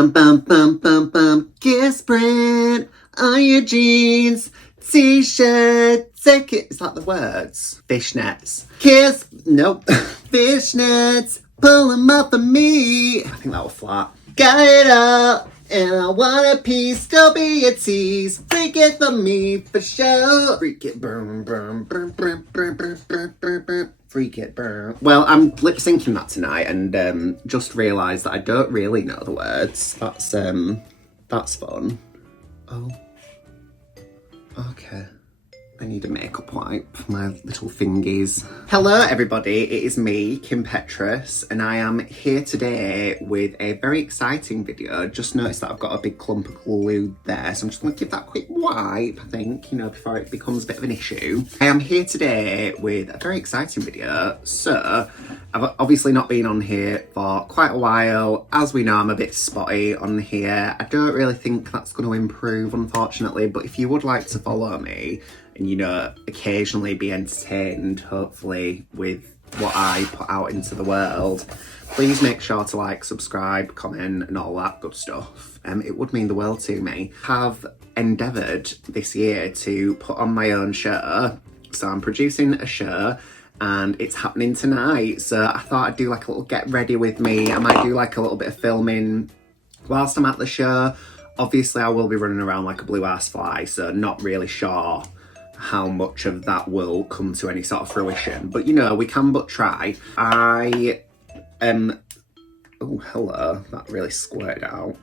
Bum bum bum bum bum. Kiss print on your jeans, t-shirt. Take it. Is that the words? Fishnets. Kiss. Nope. Fishnets. Pull them up for me. I think that was flat. Got it all. And I want a piece, don't be a tease. Freak it for me, for sure. Freak it, burn, burn, burn, burn, burn, burn, burn, burn, burn. Freak it, burn. Well, I'm lip syncing that tonight and just realised that I don't really know the words. That's fun. Oh. Okay. I need a makeup wipe for my little fingies. Hello everybody, it is me, Kim Petrus, and I am here today with a very exciting video. Just noticed that I've got a big clump of glue there, so I'm just going to give that a quick wipe, I think, before it becomes a bit of an issue. I am here today with a very exciting video. So, I've obviously not been on here for quite a while. As we know, I'm a bit spotty on here. I don't really think that's going to improve, unfortunately, but if you would like to follow me, and occasionally be entertained, hopefully, with what I put out into the world, please make sure to like, subscribe, comment and all that good stuff. It would mean the world to me. I have endeavoured this year to put on my own show, so I'm producing a show and it's happening tonight, so I thought I'd do like a little get ready with me. I might do like a little bit of filming whilst I'm at the show. Obviously I will be running around like a blue ass fly, so not really sure how much of that will come to any sort of fruition, but we can but try. Oh hello, that really squirted out,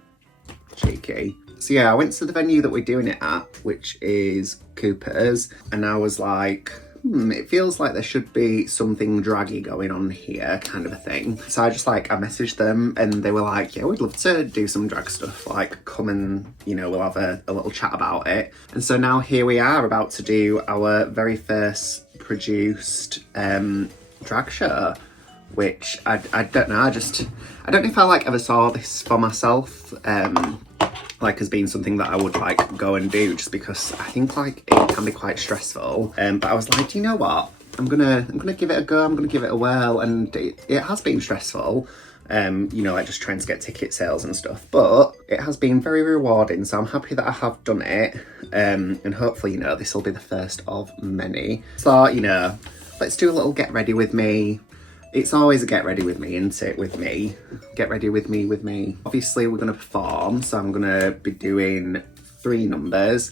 cheeky. So yeah, I went to the venue that we're doing it at, which is Cooper's, and I was like, it feels like there should be something draggy going on here, kind of a thing. So I messaged them and they were like, yeah, we'd love to do some drag stuff, like come and, we'll have a little chat about it. And so now here we are about to do our very first produced drag show, which I don't know, I don't know if I ever saw this for myself, as being something that I would go and do, just because I think it can be quite stressful. But I was like, you know what? I'm gonna give it a go. I'm gonna give it a whirl, and it has been stressful. Just trying to get ticket sales and stuff, but it has been very rewarding. So I'm happy that I have done it, and hopefully, this will be the first of many. So let's do a little get ready with me. It's always a get ready with me, isn't it? With me. Get ready with me. Obviously, we're going to perform, so I'm going to be doing 3 numbers.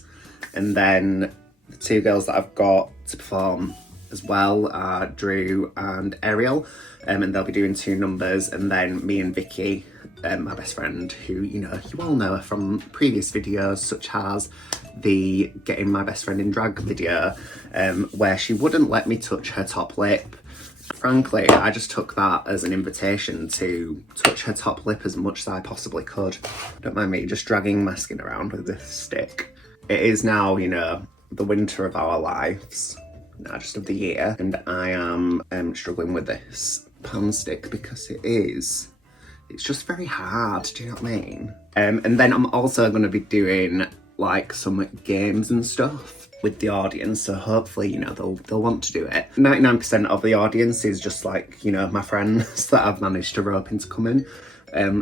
And then the 2 girls that I've got to perform as well are Drew and Ariel. And they'll be doing 2 numbers. And then me and Vicky, my best friend, who, you all know her from previous videos, such as the Getting My Best Friend in Drag video, where she wouldn't let me touch her top lip. Frankly, I just took that as an invitation to touch her top lip as much as I possibly could. Don't mind me just dragging my skin around with this stick. It is now, the winter of our lives, not just of the year, and I am struggling with this pan stick because it's just very hard, do you know what I mean? And then I'm also going to be doing some games and stuff with the audience, so hopefully they'll want to do it. 99% of the audience is just my friends that I've managed to rope into coming,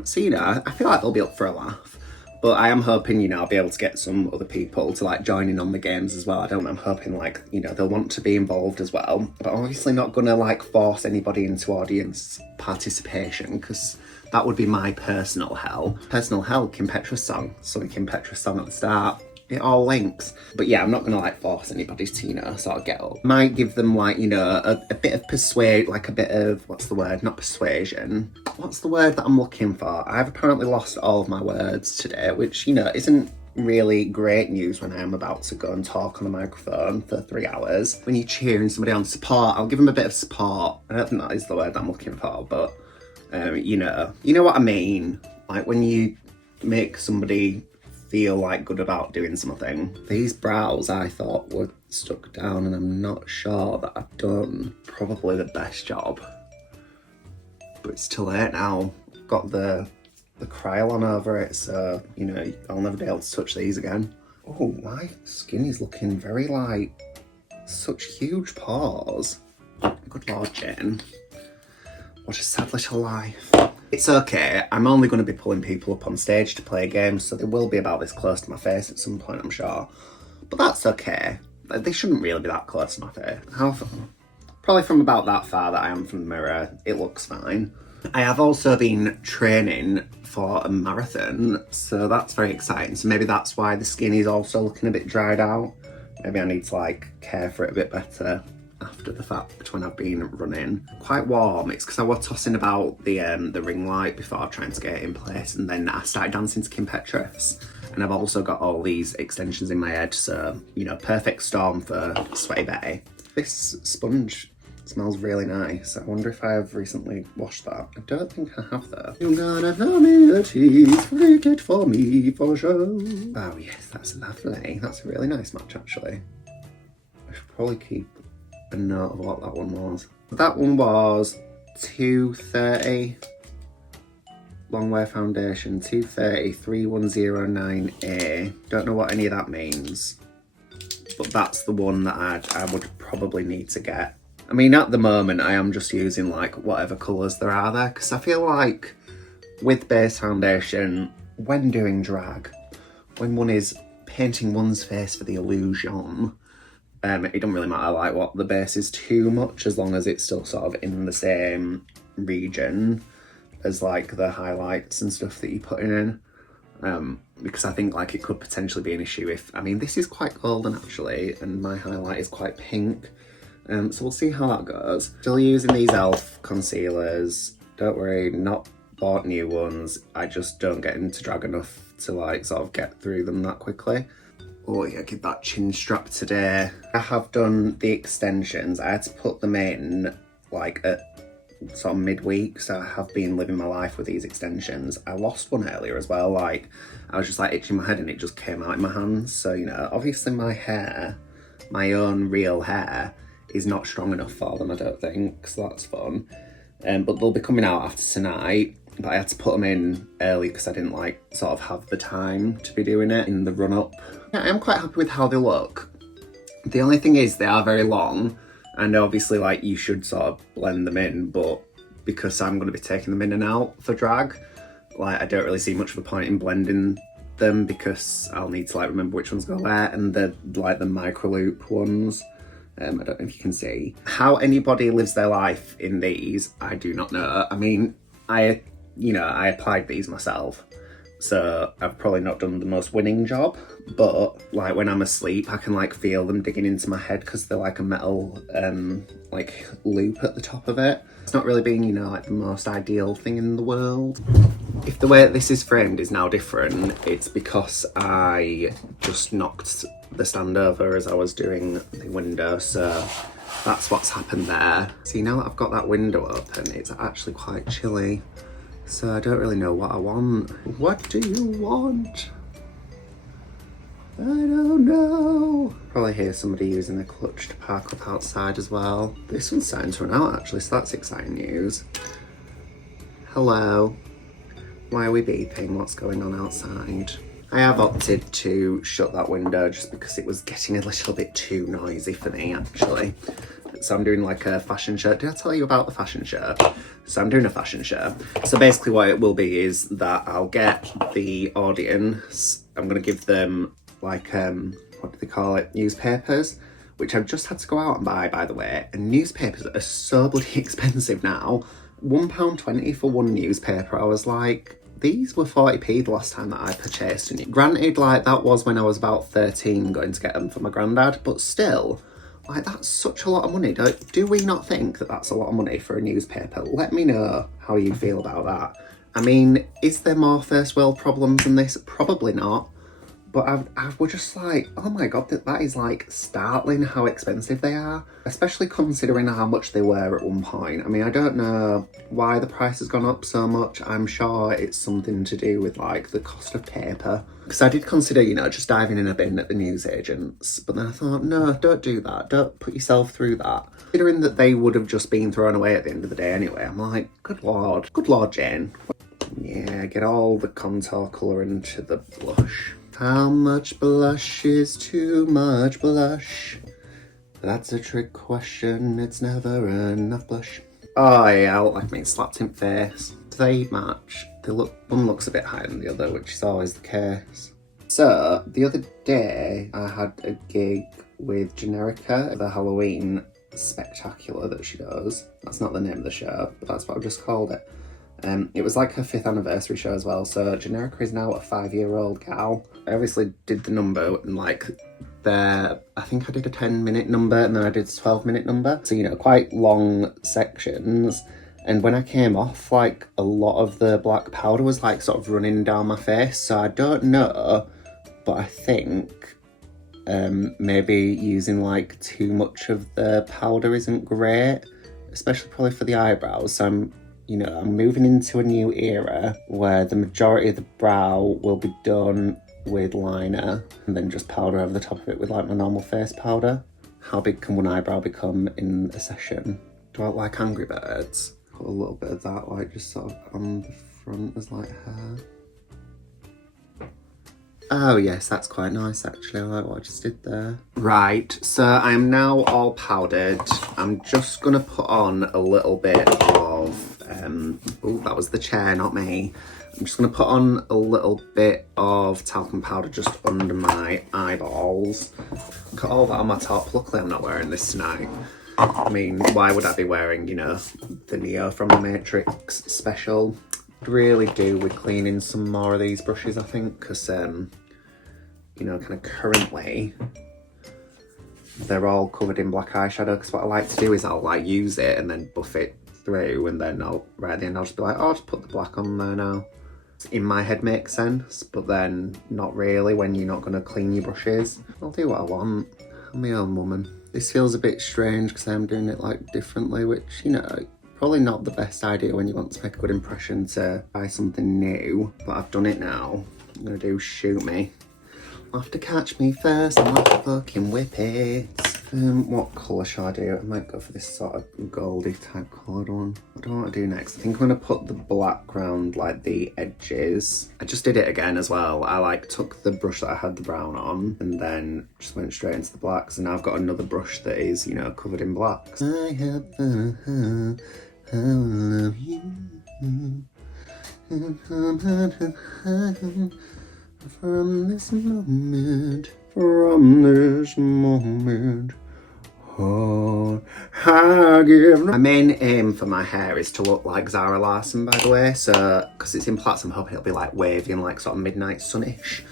so I feel like they'll be up for a laugh. But I am hoping I'll be able to get some other people to join in on the games as well. I'm hoping they'll want to be involved as well, but obviously not gonna force anybody into audience participation, because that would be my personal hell. Kim Petrus song. Sorry, Kim Petrus song at the start. It all links. But yeah, I'm not gonna force anybody to, sort of get up. Might give them a bit of persuade, a bit of, what's the word? Not persuasion. What's the word that I'm looking for? I've apparently lost all of my words today, which, isn't really great news when I am about to go and talk on a microphone for 3 hours. When you're cheering somebody on, support, I'll give them a bit of support. I don't think that is the word I'm looking for, but you know what I mean. When you make somebody feel good about doing something. These brows I thought were stuck down, and I'm not sure that I've done probably the best job. But it's too late now. I've got the Kryl on over it, so I'll never be able to touch these again. Oh, my skin is looking very such huge pores. Good Lord, Jane. What a sad little life. It's okay, I'm only going to be pulling people up on stage to play games, so they will be about this close to my face at some point, I'm sure. But that's okay. They shouldn't really be that close to my face. Probably from about that far that I am from the mirror, it looks fine. I have also been training for a marathon, so that's very exciting. So maybe that's why the skin is also looking a bit dried out. Maybe I need to like care for it a bit better after the fact when I've been running. Quite warm. It's because I was tossing about the ring light before trying to get it in place, and then I started dancing to Kim Petras. And I've also got all these extensions in my head, so, you know, perfect storm for Sweaty Betty. This sponge smells really nice. I wonder if I have recently washed that. I don't think I have though. You're gonna tell me the teeth, freak it for me for sure. Oh yes, that's lovely. That's a really nice match actually. I should probably keep a note of what that one was. That one was 230 Longwear Foundation, 230 3109A. Don't know what any of that means, but that's the one that I would probably need to get. I mean, at the moment, I am just using like whatever colours there are there, because I feel like with base foundation, when doing drag, when one is painting one's face for the illusion, it don't really matter like what the base is too much, as long as it's still sort of in the same region as like the highlights and stuff that you're putting in. Because I think like it could potentially be an issue if, I mean, this is quite golden actually, and my highlight is quite pink. So we'll see how that goes. Still using these e.l.f. concealers. Don't worry, not bought new ones. I just don't get into drag enough to like sort of get through them that quickly. Oh yeah, give that chin strap today. I have done the extensions. I had to put them in like at sort of midweek, so I have been living my life with these extensions. I lost one earlier as well. Like I was just like itching my head and it just came out in my hands. So, you know, obviously my hair, my own real hair, is not strong enough for them, I don't think, so that's fun. But they'll be coming out after tonight, but I had to put them in early because I didn't like sort of have the time to be doing it in the run up. Yeah, I'm quite happy with how they look. The only thing is they are very long, and obviously like you should sort of blend them in, but because I'm going to be taking them in and out for drag, like I don't really see much of a point in blending them because I'll need to like remember which one's going where, and they're like the micro loop ones. I don't know if you can see. How anybody lives their life in these, I do not know. I mean, I applied these myself, so I've probably not done the most winning job, but like when I'm asleep, I can like feel them digging into my head because they're like a metal like loop at the top of it. It's not really being, you know, like the most ideal thing in the world. If the way that this is framed is now different, it's because I just knocked the stand over as I was doing the window, so that's what's happened there. See, now that I've got that window open, it's actually quite chilly, so I don't really know what I want. What do you want? I don't know. Probably hear somebody using a clutch to park up outside as well. This one's starting to run out actually, so that's exciting news. Hello. Why are we beeping? What's going on outside? I have opted to shut that window just because it was getting a little bit too noisy for me actually. So I'm doing like a fashion show. Did I tell you about the fashion show? So I'm doing a fashion show. So basically what it will be is that I'll get the audience, I'm gonna give them like, what do they call it? Newspapers, which I've just had to go out and buy, by the way. And newspapers are so bloody expensive now. £1.20 for one newspaper. I was like, these were 40p the last time that I purchased. And granted, like that was when I was about 13 going to get them for my granddad, but still, like that's such a lot of money. Do we not think that that's a lot of money for a newspaper? Let me know how you feel about that. I mean, is there more first world problems than this? Probably not. But I was just like, oh my god, that is like startling how expensive they are. Especially considering how much they were at one point. I mean, I don't know why the price has gone up so much. I'm sure it's something to do with like the cost of paper. Because I did consider, you know, just diving in a bin at the newsagents. But then I thought, no, don't do that. Don't put yourself through that. Considering that they would have just been thrown away at the end of the day anyway. I'm like, good lord, Jane. Yeah, get all the contour colour into the blush. How much blush is too much blush? That's a trick question, it's never enough blush. Oh yeah, I look like me slapped in face. Do they match? One looks a bit higher than the other, which is always the case. So, the other day I had a gig with Generica, the Halloween spectacular that she does. That's not the name of the show, but that's what I've just called it. It was like her 5th anniversary show as well, so Generica is now a 5-year-old gal. I obviously did the number and like I think I did a 10-minute number and then I did a 12-minute number. So, you know, quite long sections. And when I came off, like a lot of the black powder was like sort of running down my face. So I don't know, but I think maybe using like too much of the powder isn't great, especially probably for the eyebrows. So I'm moving into a new era where the majority of the brow will be done with liner and then just powder over the top of it with like my normal face powder. How big can one eyebrow become in a session? Do I look like Angry Birds? Put a little bit of that like just sort of on the front as like hair. Oh yes, that's quite nice actually. I like what I just did there. Right, so I'm now all powdered. I'm just gonna put on a little bit of, oh, that was the chair, not me. I'm just gonna put on a little bit of talcum powder just under my eyeballs. Got all that on my top. Luckily I'm not wearing this tonight. I mean, why would I be wearing, you know, the Neo from the Matrix special? I'd really do with cleaning some more of these brushes, I think, because, you know, kind of currently, they're all covered in black eyeshadow, because what I like to do is I'll, like, use it and then buff it through, and then right at the end I'll just be like, oh, I'll just put the black on there now. In my head makes sense, but then not really when you're not going to clean your brushes. I'll do what I want. I'm my own woman. This feels a bit strange because I'm doing it like differently, which, you know, probably not the best idea when you want to make a good impression to buy something new, but I've done it now. I'm going to do Shoot Me. You'll have to catch me first, I'm like a fucking whip it. What colour shall I do? I might go for this sort of goldy type coloured one. What do I want to do next? I think I'm going to put the black around like the edges. I just did it again as well. I like took the brush that I had the brown on and then just went straight into the blacks, and now I've got another brush that is, you know, covered in blacks. I have I love you. From this moment, oh, my main aim for my hair is to look like Zara Larsson, by the way, so, because it's in plaits, I'm hoping it'll be like wavy and like sort of midnight sunish.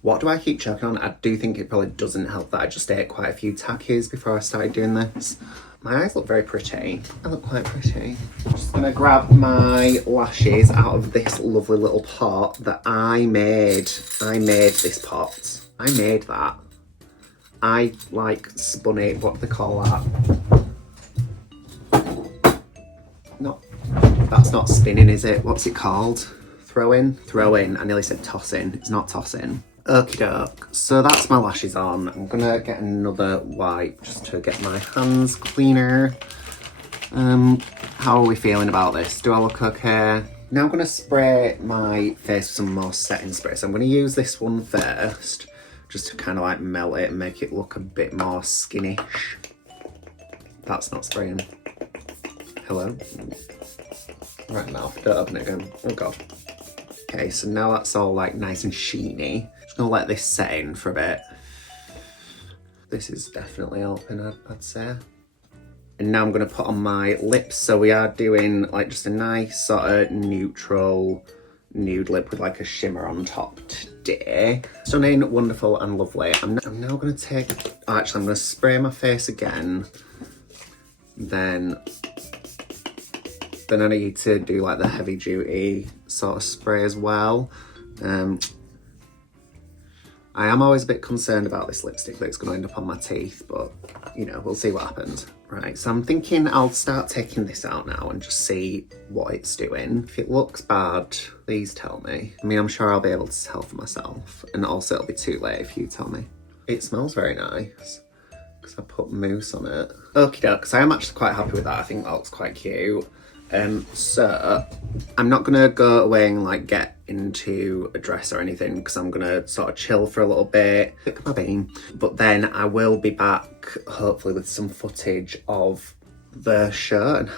What do I keep choking on? I do think it probably doesn't help that I just ate quite a few Takis before I started doing this. My eyes look very pretty. I look quite pretty. I'm just gonna grab my lashes out of this lovely little pot that I made. I made this pot. I made that. I like spun it, what do they call that? No, that's not spinning, is it? What's it called? Throw in? Throw in. I nearly said toss in. It's not tossing. Okie doke, so that's my lashes on. I'm gonna get another wipe just to get my hands cleaner. How are we feeling about this? Do I look okay? Now I'm gonna spray my face with some more setting spray. So I'm gonna use this one first, just to kind of like melt it and make it look a bit more skinnish. That's not spraying. Hello? Right now, don't open it again. Oh god. Okay, so now that's all like nice and sheeny. Just gonna let this set in for a bit. This is definitely helping, I'd say. And now I'm gonna put on my lips. So we are doing like just a nice sort of neutral nude lip with like a shimmer on top today. Stunning, wonderful and lovely. I'm now gonna take, actually I'm gonna spray my face again. Then I need to do like the heavy duty sort of spray as well. I am always a bit concerned about this lipstick that it's going to end up on my teeth, but you know, we'll see what happens. Right, so I'm thinking I'll start taking this out now and just see what it's doing. If it looks bad, please tell me. I mean, I'm sure I'll be able to tell for myself, and also it'll be too late if you tell me. It smells very nice because I put mousse on it. Okie doke, so I am actually quite happy with that. I think that looks quite cute. So I'm not gonna go away and like get into a dress or anything because I'm gonna sort of chill for a little bit, pick my bean. But then I will be back hopefully with some footage of the shirt and